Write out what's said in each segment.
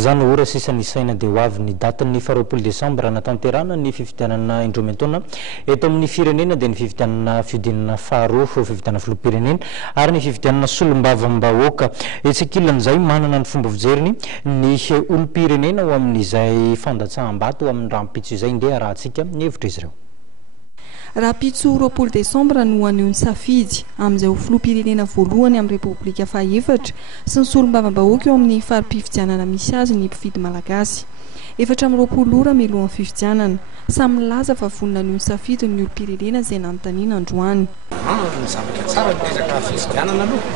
Zany ora sisa ny saina dia ho avy ny datin'ny 20 Desambra natanterana ny fifidianana indromentona eto amin'ny firenena dia ny fifidianana fiodinana faharoa fifidianana filoham-pirenena ary ny fifidianana solombavam-bahoaka etsik'ilan'izay manana ny fomba fijeriny ny olom-pirenena ho amin'izay fandatsaham-bato amin'ny rahampitso izay ndeha rahantsika ny hevitra izy ireo. Rahampitso 20 Desambra no anio ny safidy amin'izay ho filoham-pirenena voalohany amin'ny Repoblika faha-efatra sy ny solombavam-bahoaka eo amin'ny farim-pifidianana misy azy ny mpifidy malagasy. 420 ora mialohan'ny fifidianana samy milaza fa vonona anio ny safidy ny olom-pirenena izay nanontaniana androany. Zavatra tsara ny resaka fifidianana aloha.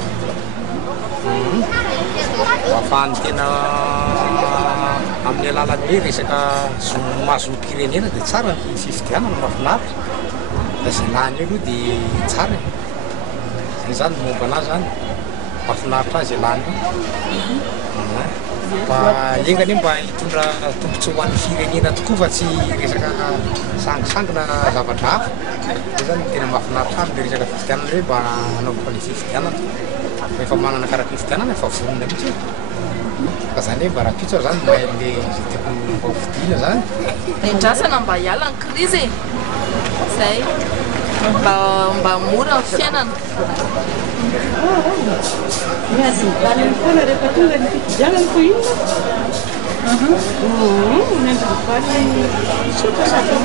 Ahafahany tena amin'ny alalan'ny resaka mahazo olom-pirenena dia tsara ny fifidianana mahafinaritra. Izay lany eo aloha dia tsara. Izay zany momba anazy zany mahafinaritra azy lany io. Mba engany mba hitondra tombotsoa ho an'ny firenena tokoa fa tsy resaka sangisangina zavatra hafa. Izay zany tena mahafinaritra amin'ny resaka fifidianana hoe mba hanaovako ny fifidianana. Rehefa manana karaha fifidianana efa vonona mihitsy. Fa zany hoe mba rahampitso zany mba le tiako mba hovidiana zany. Endrasana mba hiala ny krizy e. Zay mba mora ny fiainana. Miady mivaly foana rehefa tonga ny fifidianana ko iny. Miady mivaly sotra safidy.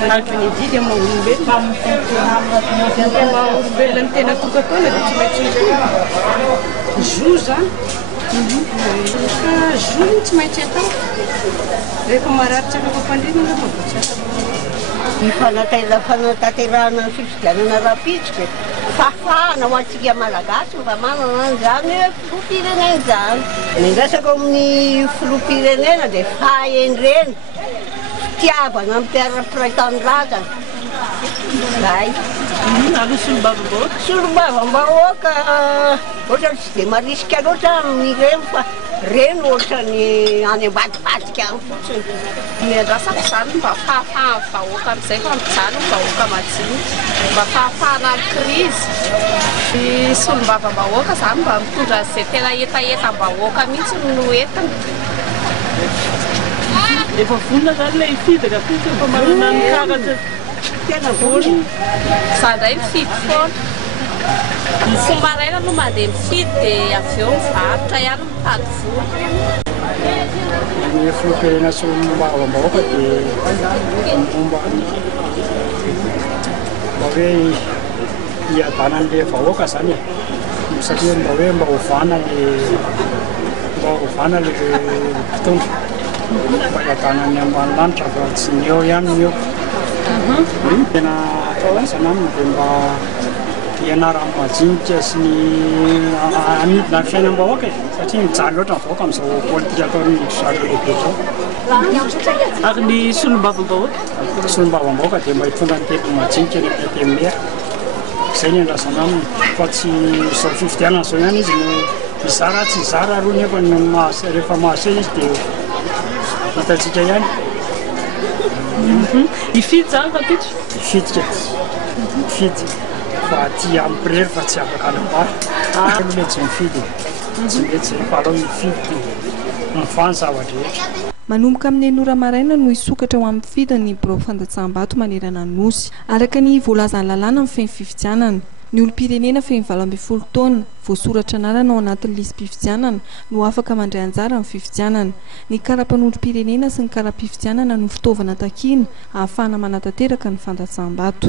Manaraka ny didy amin'ny olombelona. Olombelona ny tena tokataona dia tsy maintsy zo zany. Zo tsy maintsy atao. Rehefa mararitra afaka fandrinana ny fanatanterahana ny fifidianana rahampitso fahafahana ho antsika malagasy mba manana an'izany hoe filoham-pirenena zany. Ny resaka amin'ny filoham-pirenena dia fahendrena, fitiavana amin'ny mpiara-piraitany-drazana. Zay. Alo solombavam-bahoaka. Solombavam-bahoaka ohatra tsy dia marisika loatra amin'ireny fa reny ohatra ny any ambadibadika any fotsiny. Ny andrasako zany mba fahafahana vahoaka amin'izay fa mijanona vahoaka majinika mba fahafahana amin'ny krizy. Ny solombavam-bahoaka zany mba mitondra izay tena etaetam-bahoaka mihitsy no entina. Efa vonona zany ilay hifidy rahampitso efa manana ny karatra tena vonona. Za indray mifidy foana. Ny fomba raina no mandeha mifidy dia avy eo mivarotra ihany mitady vola. Ny filoham-pirenena solombavam-bahoaka dia momba mba hoe hiadana an'ilay vahoaka zany e. Satria mba hoe mba hovana le mpitondra. Mba hiadana ny ambanilanitra fa tsy ny eo ihany ny eo. Tena lasana aminy dia mba ianarana majinika sy ny amidina ny fiainam-bahoaka e. Satria mijaly loatra ny vahoaka amin'izao politika ataon'ny zary lehibe zao. Ary ny solombavam-bahoaka. Solombavam-bahoaka dia mba hitondra ny telo majinika ny PTMR. Izay ny andrasana aminy fa tsy izao fifidianana izao ihany izy no mizara tsy zara aloha nefa rehefa mahasea izy dia hitantsika ihany. Hifidy zany rahampitso? Hifidika. Hifidy. Fa aty amin'ny mpirery fa tsy afaka anambara. Mety mifidy. Tsy mety zay fa alao mifidy mifany zavatra rehetra. Manomboka amin'ny enora maraina no hisokatra ho amin'ny fidiny birao fandatsaham-bato manerana ny nosy. Araka ny voalazan'ny lalàna amin'ny feno fifidianana, ny olom-pirenena feno 20 taona voasoratra anarana ao anatin'ny lisy mpifidianana no afaka mandray anjara amin'ny fifidianana. Ny karapan'olom-pirenena sy ny kara-pifidianana no fitaovana takiana ahafahana manatanteraka ny fandatsaham-bato.